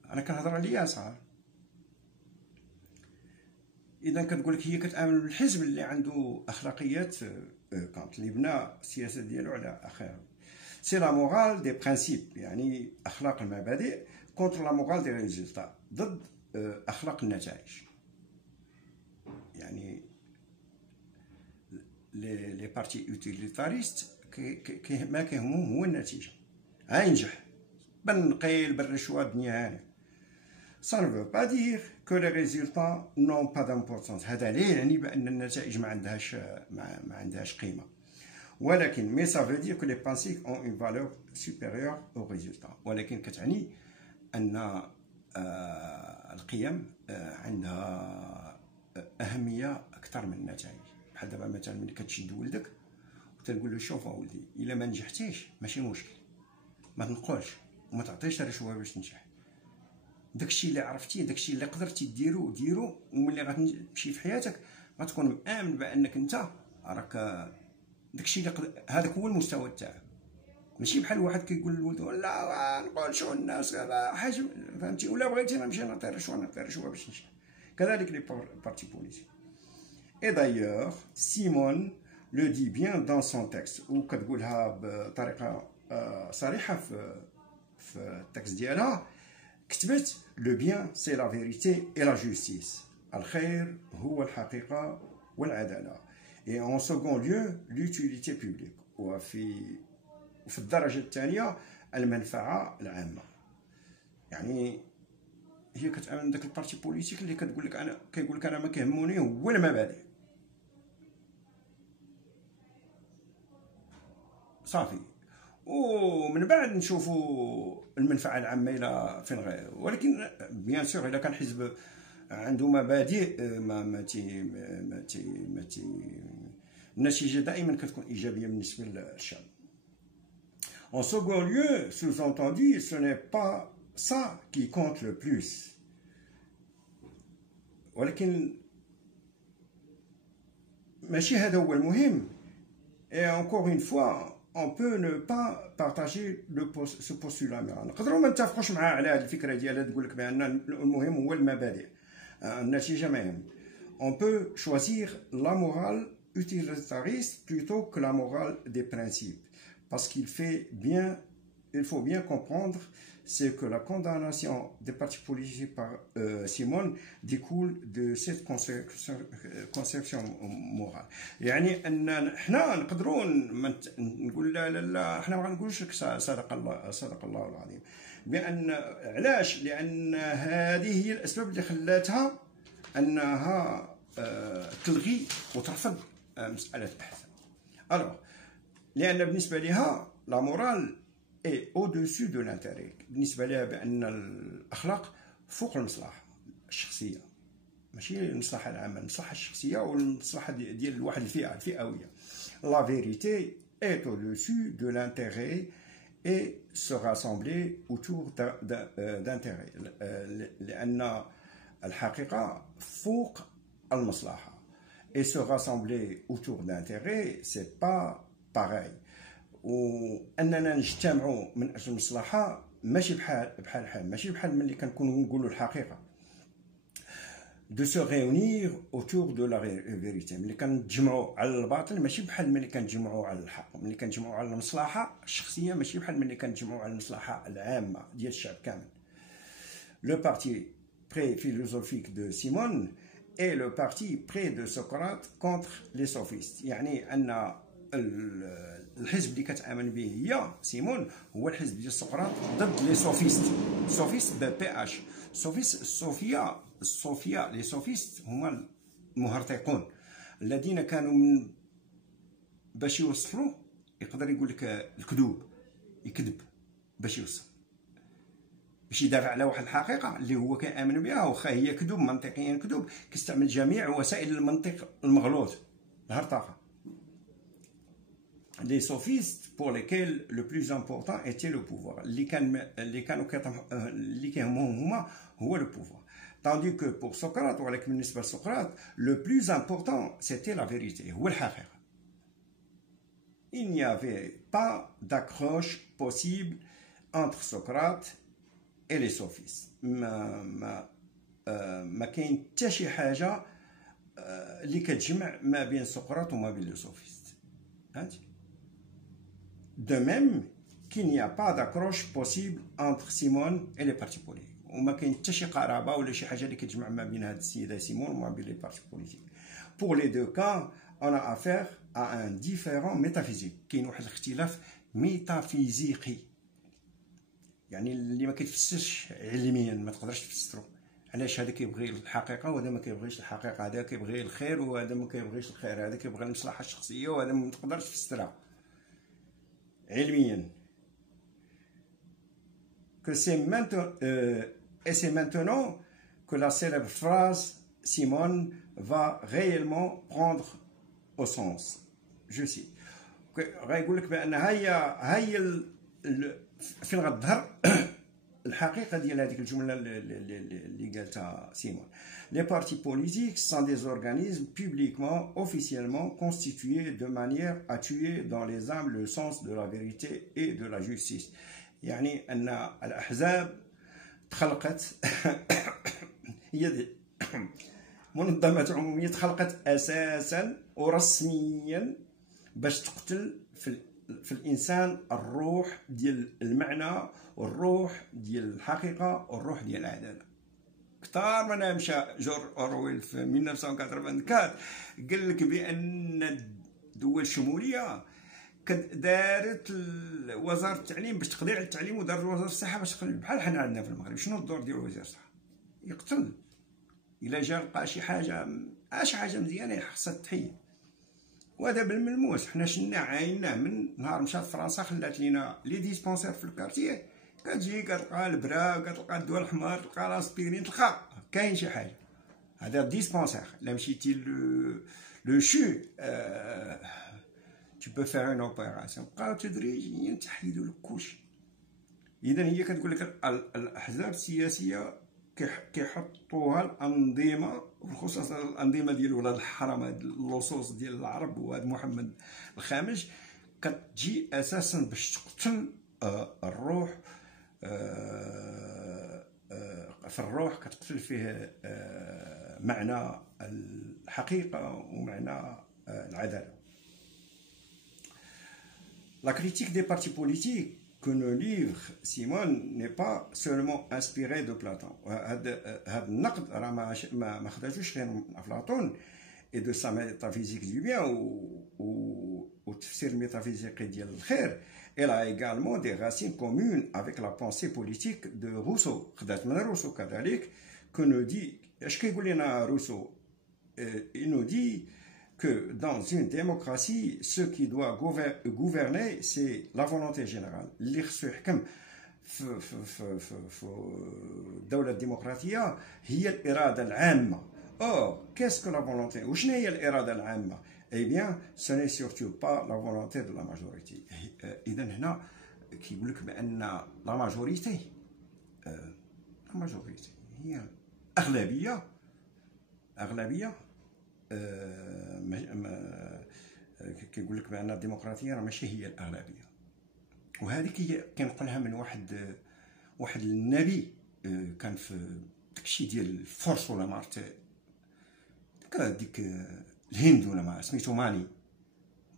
أنا كنهضر على اليسار. إذا كتقول لك هي كتآمن بالحزب اللي عنده أخلاقيات كانت، اللي بنى السياسة ديالو على آخره. سي لا مورال دي برانسيب، يعني أخلاق المبادئ، كونتر لا مورال دي ريزولتا، ضد أخلاق النتائج. يعني لي بارتي يوتيليتاريست ما كيهمهم هو النتيجة، ينجح بالنقيل بالرشوة الدنيا هاني. Ça ne veut pas dire que les résultats n'ont pas d'importance. هذا لا يعني بأن النتائج ما عندهاش قيمة. ولكن mais ça veut dire que les principes ont une valeur supérieure aux résultats. ولكن كتعني أن القيم عندها أهمية أكثر من النتائج. بحال دابا مثلا ملي كتشد ولدك وتنقول له شوف اولدي إلا ما نجحتيش ماشي مشكل، ما تنقولش وما تعطيش رشوة باش تنجح. داكشي اللي عرفتيه، داكشي اللي قدرتي ديرو، وملي غتمشي في حياتك غتكون مآمن بأنك انت راك داكشي اللي هذاك هو المستوى تاعك. ماشي بحال واحد كيقول لولدو لا نقول شو الناس حاجه فهمتي، ولا بغيتي نمشي نعطي رشوه باش نمشي. كذلك لي بارتي بوليتيك. اي دايوغ سيمون لو دي بيان دون سون تكست، وكتقولها بطريقه صريحه في التكست ديالها. كتبت لو بيان سي لا فيريتي اي لا جوستيس، الخير هو الحقيقه والعداله. اي اون سكون ليو لوتيليتي بوبليك، وفي الدرجه الثانيه المنفعه العامه. يعني هي كتامن داك البارتي بوليتيك اللي كتقول لك كيقول لك انا ما كيهموني هو المبادئ صافي، ومن بعد نشوفوا المنفعه العامه الى فين غير. ولكن بيان سور الا كان حزب عنده مبادئ النتيجه دائما كتكون ايجابيه بالنسبه للشعب. En second lieu, sous-entendu, ce n'est pas ça qui compte le plus. ولكن ماشي هذا هو المهم. Et encore une fois, on peut ne pas partager ce postulat. نقدروا ما نتفقوش معها على هذه الفكره ديالها تقول لك بان المهم هو المبادئ، النتيجه ما يهم. On peut choisir la morale utilitariste plutôt que la morale des principes, parce qu'il faut bien comprendre c'est que la condamnation des partis politiques par Simone découle de cette conception morale. يعني ان حنا نقدروا نقول لا حنا ما غنقولوش لك صدق الله العظيم، بان علاش؟ لان هذه هي الاسباب اللي خلاتها انها تلغي وترفض مساله الاحزاب. الوغ لان بالنسبه لها لا مورال اي او دوسو دو لانتيري، بالنسبه لها بان الاخلاق فوق المصلحه الشخصيه، ماشي المصلحه العامه، المصلحه الشخصيه والمصلحه ديال واحد الفئه الفئويه. لا فيريتي اي او دوسو دو لانتيري اي سو راسامبلي اوتور دانتيري، لان الحقيقه فوق المصلحه. اي سو راسامبلي اوتور دانتيري سي با باغاي، واننا نجتمعوا من اجل المصلحه ماشي بحال ماشي بحال ملي كنكونوا نقولوا الحقيقه. دو سو ريونير اوتور دو لا فيريتي، ملي كنتجمعوا على الباطل ماشي بحال ملي كنتجمعوا على الحق، ملي كنتجمعوا على المصلحه الشخصيه ماشي بحال ملي كنتجمعوا على المصلحه العامه ديال الشعب كامل. لو بارتي بري فيلوزوفيك دو سيمون est le parti près de Socrate contre les sophistes. يعني أن الحزب اللي كتآمن به هي سيمون هو الحزب ديال سقراط ضد لي سوفيست. سوفيست بي اش سوفيست الصوفيا لي سوفيست هما المهرطقون الذين كانوا من باش يوصلوا يقدر يقول لك الكذوب، يكذب باش يوصل، باش يدافع على واحد الحقيقه اللي هو كيامن بها واخا هي كذوب منطقيا كذوب، كيستعمل جميع وسائل المنطق المغلوط الهرطقه. Les sophistes pour lesquels le plus important était le pouvoir. اللي كيهمهم هما هو le pouvoir. Tandis que pour Socrate, ولكن بالنسبة لسقراط, le plus important c'était la vérité, هو الحقيقة. Il n'y avait pas d'accroche possible entre Socrate et les sophistes. ما كاين حتى شي حاجة اللي كتجمع ما بين سقراط وما بين les sophistes. فهمتي؟ De même qu'il n'y a pas d'accroche possible entre Simone et les partis politiques. وما كاين حتى شي قرابه ولا شي حاجه اللي كتجمع ما بين هاد السيده سيمون وما بين لي بارتي بوليتيك. Pour les deux cas, on a affaire à un différent métaphysique. كاين واحد الاختلاف ميتافيزيقي، يعني اللي ما كيتفسرش علميا، ما تقدرش تفسرو. علاش هذا كيبغي الحقيقه وهذا ما كيبغيش الحقيقه، هذا كيبغي الخير وهذا ما كيبغيش الخير، هذا كيبغي المصلحه الشخصيه وهذا ما تقدرش تفسرها علميا. Que c'est maintenant que la célèbre phrase Simone va réellement prendre au sens. Je cite. غايقول لك بان هي فين غتظهر الحقيقه ديال هذيك الجمله اللي قالتها سيمون. Les partis politiques sont des organismes publiquement, officiellement constitués de manière à tuer dans les âmes le sens de la vérité et de la justice. يعني أن الأحزاب تخلقت هي منظمات عمومية تخلقت أساسا ورسميا باش تقتل في الإنسان الروح ديال المعنى والروح ديال الحقيقة والروح ديال العدالة. كثار من مشى جورج أورويل في 1984 قال لك بأن الدول الشمولية دارت وزاره التعليم باش تقضي على التعليم، ودارت وزاره الصحه باش تقلب بحال حنا عندنا في المغرب. شنو الدور ديال وزير الصحه؟ يقتل. الا جا لقى شي حاجه مزيانه خصها تحيد، وهذا بالملموس. حنا شنا عايناه من نهار مشات فرنسا خلات لينا لي ديسبونسير في الكارتيه، كتجي كتلقى البرا، كتلقى الدواء الحمر، تلقى لاسبيرين، تلقى كاين شي حاجه. هذا ديسبونسير. الا مشيتي لو شو tu peux faire une opération. بقاو تدريجيا تحيدوا لك كلشي. اذا هي كتقول لك الاحزاب السياسيه كيحطوها الانظمه، وبخصوص الانظمه ديال ولاد الحرام، هاد اللصوص ديال العرب وهاد محمد الخامس، كتجي اساسا باش تقتل الروح. في الروح كتقتل فيه معنى الحقيقه ومعنى العداله. La critique des partis politiques que nous livre Simone n'est pas seulement inspirée de Platon. هذا النقد راه ما خرجوش غير من أفلاطون et de sa métaphysique du bien والتفسير الميتافيزيقي ديال الخير. Elle a également des racines communes avec la pensée politique de Rousseau. خدات من روسو كذلك. que nous dit اش كيقول لنا روسو؟ il nous dit que dans une démocratie, ce qui doit gouverner, c'est la volonté générale. اللي خصو يحكم في الدولة الديمقراطية هي الإرادة العامة. Or, qu'est-ce que la volonté? وشنو هي الإرادة العامة؟ Eh bien, ce n'est surtout pas la volonté de la majorité. إذا هنا كيقول لك بأن لا ماجوريتي هي أغلبية كيقول لك بان الديمقراطيه راه ماشي هي الاغلبيه. وهذيك هي كنقولها من واحد النبي كان في داكشي ديال الفرس ولا مارت ديك الهند ولا ما سميتو ماني،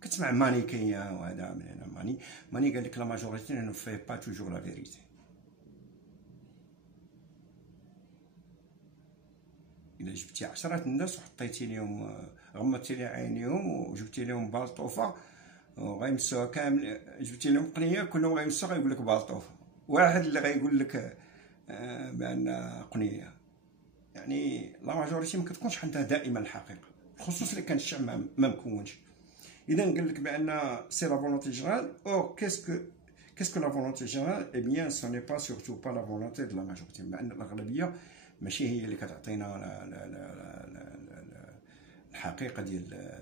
كتسمع ماني كاينه وهذا من هنا ماني قال لك لا ماجوريتي نو في با توجور لا فيريتي. الا جبتي 10 الناس وحطيتي لهم غمضتي لي عينيهم وجبتي لهم بالطوفه وغيمسوها كامل، جبتي لهم قنيه كلهم غيمسوها غيقول لك بالطوفه، واحد اللي غيقول لك بان قنيه. يعني لا ماجوريتي ما كتكونش عندها دائما الحقيقه، بخصوص اللي كان الشعب ما مكونش. اذا قال لك بان سي لا فولونتي جينيرال، او كيسكو لا فولونتي جينيرال؟ اي بيان سو ني با سورتو با لا فولونتي دو لا ماجوريتي، بان الاغلبيه ماشي هي اللي كتعطينا الحقيقه ديال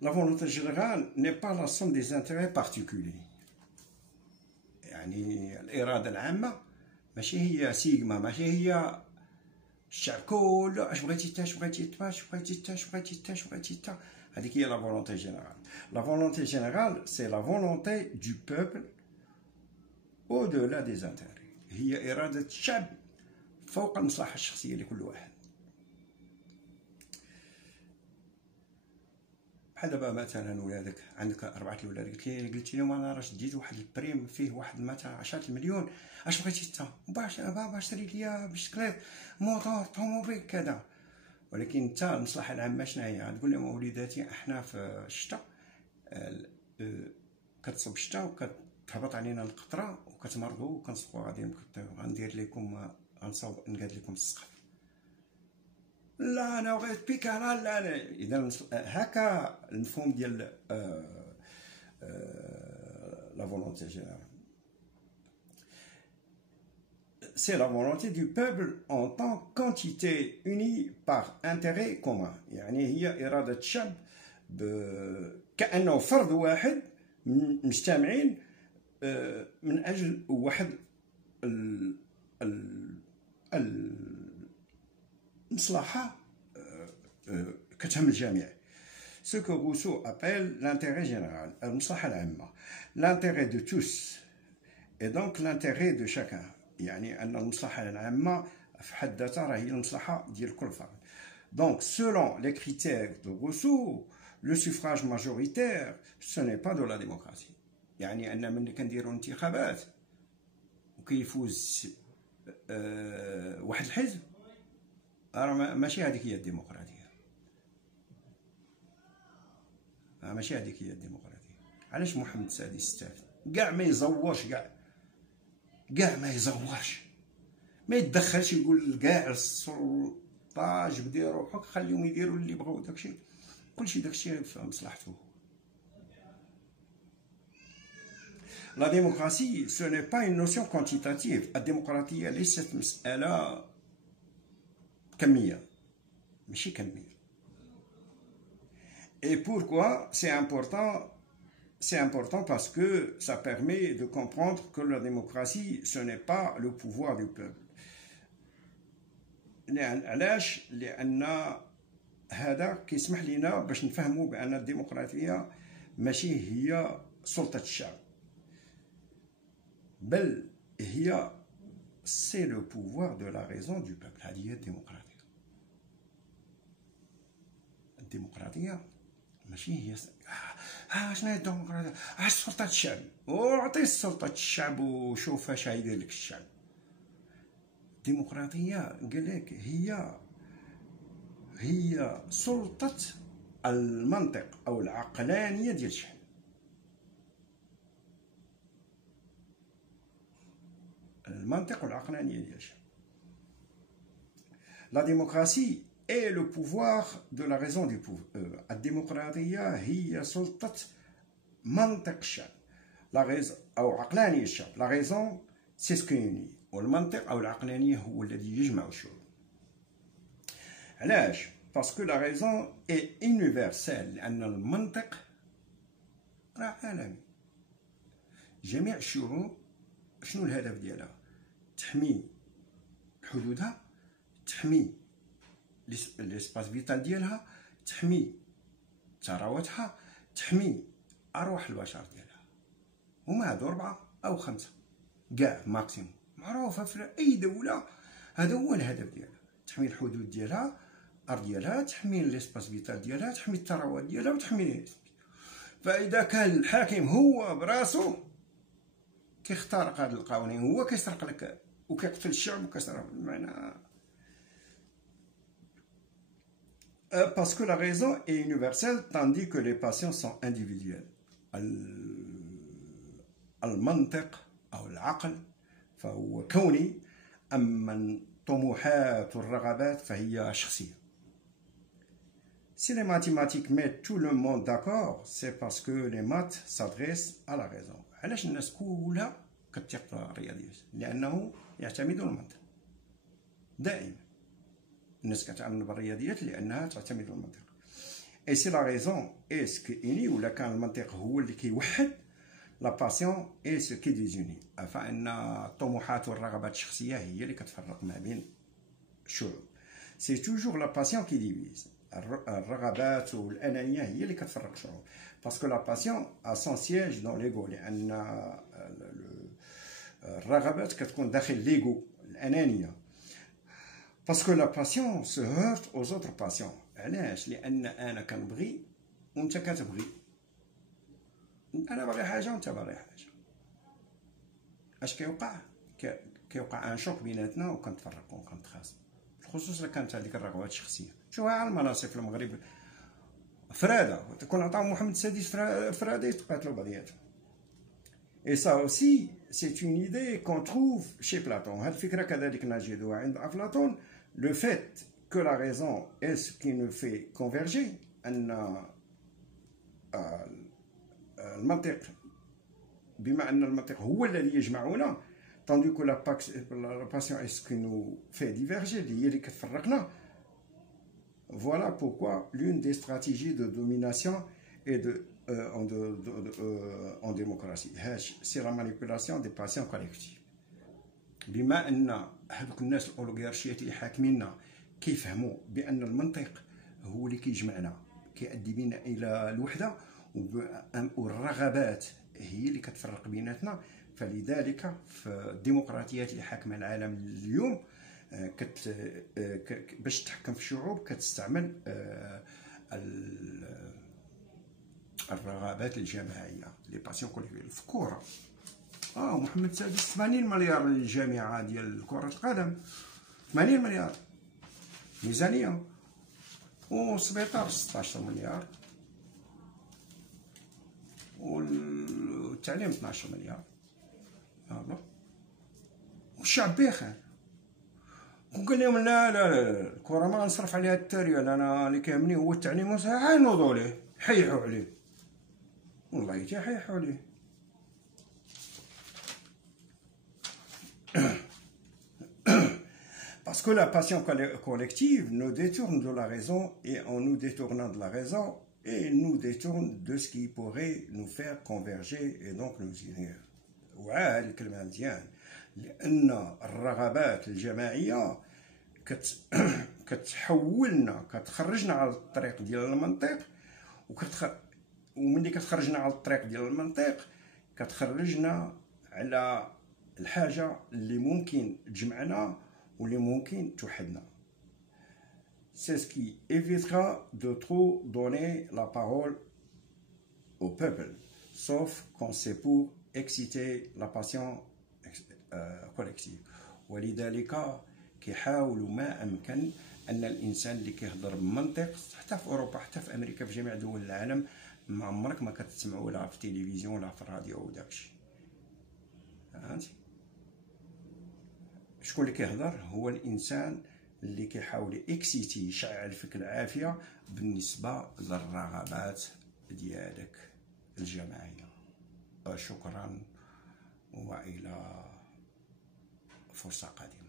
لا فولونتي جينيرال ني با لا سوم دي انتيري بارتيكولي. يعني الاراده العامه ماشي هي سيغما، ماشي هي الشعب كله اش بغيتي تا اش بغيتي تا اش بغيتي تا اش بغيتي تا اش بغيتي تا. هذيك هي لا فولونتي جينيرال. لا فولونتي جينيرال سي لا فولونتي دو بوبل او دولا دي زانتيري، هي اراده الشعب فوق المصلحه الشخصيه لكل واحد. بحال دابا مثلا ولادك، عندك 4 الولاد، قلتي لهم انا راه شديت واحد البريم فيه واحد مثلا 10 مليون، اش بغيتي انت؟ باش شري ليا بشكليت موطور طوموبيل كذا. ولكن انت المصلحه العامه شنو هي؟ تقول لهم وليداتي احنا في الشتاء كتصب الشتاء وكتهبط علينا القطره وكتمرضوا وكنصبحوا غادي غندير لكم غنصاوب نقاد لكم السقف. لا انا بغيت بيكالا، لا انا. اذا هكا المفهوم ديال لا فولونتي جينيرال. C'est la volonté du peuple en tant qu'entité unie par intérêt commun. يعني هي إرادة الشعب كأنه فرد واحد مجتمعين من أجل واحد المصلحة كتهم الجميع. Ce que Rousseau appelle l'intérêt général، المصلحة العامة. L'intérêt de tous et donc l'intérêt de chacun. يعني أن المصلحة العامة في حد ذاتها راهي المصلحة ديال كل فرد. Donc selon les critères de Rousseau le suffrage majoritaire ce n'est pas de la démocratie. يعني أن ملي كنديروا انتخابات وكيفوز واحد الحزب راه ماشي هذيك هي الديمقراطية، ماشي هذيك هي الديمقراطية. علاش محمد السادس استافد؟ كاع ما يزورش، كاع ما يزورش، ما يتدخلش، يقول كاع السلطه جبدي روحك خليهم يديروا اللي بغاو، داكشي كلشي داكشي في مصلحته. لا ديموكراسي ce n'est pas une notion quantitative. الديمقراطيه ليست مساله كميه، ماشي كميه. Et pourquoi c'est important? C'est important parce que ça permet de comprendre que la démocratie, ce n'est pas le pouvoir du peuple. علاش؟ لأن هذا كيسمح لنا باش نفهموا بأن الديمقراطية ماشي هي سلطة الشعب، بل هي c'est le pouvoir de la raison du peuple. هذه هي الديمقراطية. الديمقراطية ماشي هي شنو هي الديمقراطية؟ سلطة الشعب، وعطيه سلطة الشعب وشوف اش غيدير لك الشعب. الديمقراطية قال لك هي سلطة المنطق أو العقلانية ديال الشعب. المنطق والعقلانية ديال الشعب. La démocratie est le pouvoir de la raison du pouvoir. الديمقراطية هي سلطة منطق الشعب، لا raison أو عقلانية الشعب. La raison c'est ce qui unit، والمنطق أو العقلانية هو الذي يجمع الشعوب. علاش؟ باسكو لا raison est universelle، لأن المنطق راه عالمي. جميع الشعوب شنو الهدف ديالها؟ تحمي حدودها، تحمي ليسباس فيتال ديالها، تحمي ثرواتها، تحمي أرواح البشر ديالها. هما هادو 4 أو 5 كاع ماكسيموم معروفة في أي دولة. هذا هو الهدف ديالها، تحمي الحدود ديالها، الأرض ديالها، تحمي ليسباس فيتال ديالها، تحمي الثروات ديالها وتحمي. فإذا كان الحاكم هو براسو كيخترق هاد القوانين، هو كيسرق لك وكيقتل الشعب وكيصرف بمعنى. Parce que la raison est universelle tandis que les passions sont individuelles. المنطق أو العقل فهو كوني، أما الطموحات والرغبات فهي شخصية. Si les mathématiques mettent tout le monde d'accord, c'est parce que les maths s'adressent à la raison. علاش الناس كلها كتثق في الرياضيات؟ لأنه يعتمدون المنطق. دائما الناس كتعامل بالرياضيات لأنها تعتمد على المنطق. Et si la raison est ce qui unit ولا كان المنطق هو اللي كيوحد، la passion est ce qui désunit. فإن الطموحات والرغبات الشخصية هي اللي كتفرق ما بين الشعوب. C'est toujours la passion qui divise. الرغبات والأنانية هي اللي كتفرق الشعوب. Parce que la passion a son siège dans l'ego. لأن الرغبات كتكون داخل l'ego، الأنانية. Parce que la passion se heurte aux autres passions. علاش؟ لأن أنا كنبغي وأنت كتبغي. أنا باغي حاجة وأنت باغي حاجة. اش كيوقع؟ كيوقع ان شوك بيناتنا وكنتفرقوا وكنتخاصموا، بالخصوص الا كانت هذيك الرغبات الشخصيه. شوفها على المناصب في المغرب، فراده تكون عطاهم محمد السادس فراده يتقاتلوا بعضياتهم. Et ça aussi, c'est une idée qu'on trouve chez Platon. هاد الفكرة كذلك نجدها عند أفلاطون. Le fait que la raison est ce qui nous fait converger، أن المنطق بما أن المنطق هو الذي يجمعنا، tandis que la passion est ce qui nous fait diverger، اللي هي اللي كتفرقنا. Voilà pourquoi l'une des stratégies de domination est en démocratie. C'est la manipulation des passions collectives. بما أن هذوك الناس الأوليغارشيات اللي حاكميننا كيفهموا بأن المنطق هو اللي كيجمعنا، كيؤدي بنا إلى الوحدة، والرغبات هي اللي كتفرق بيناتنا. فلذلك في الديمقراطيات اللي حاكمه العالم اليوم باش تحكم في الشعوب كتستعمل الرغبات الجماعيه، لي باسيون كوليكتيف. في الكره محمد السادس 80 مليار للجامعه ديال كره القدم، 80 مليار ميزانيه، والسبيطار 16 مليار، والتعليم 12 مليار. يلا والشعب بخير. وقال لهم لا لا لا الكره ما غنصرف عليها التريال، انا اللي كيهمني هو التعليم. وساعه نوضوا ليه، حيحوا عليه، والله تيحيحوا عليه. Parce que la passion collective nous détourne de la raison, et en nous détournant de la raison, et nous détourne de ce qui pourrait nous faire converger et donc nous unir. وعاد الكلمة مزيان، لأن الرغبات الجماعية كتحولنا، كتخرجنا على الطريق ديال المنطق، وملي كتخرجنا على الطريق ديال المنطق كتخرجنا على الحاجة اللي ممكن تجمعنا واللي ممكن توحدنا. C'est ce qui évitera de trop donner la parole au peuple, sauf quand c'est pour exciter la passion collective. ولذلك كيحاولوا ما أمكن أن الإنسان اللي كيهضر بمنطق، حتى في أوروبا حتى في أمريكا في جميع دول العالم، ما عمرك ما كتسمعوا لا في التلفزيون ولا في الراديو وداكشي. فهمتي؟ شكون اللي كيهضر؟ هو الإنسان اللي كيحاول اكسيتي، يشعل فيك العافيه بالنسبه للرغبات ديالك الجماعيه. شكرا والى فرصه قادمه.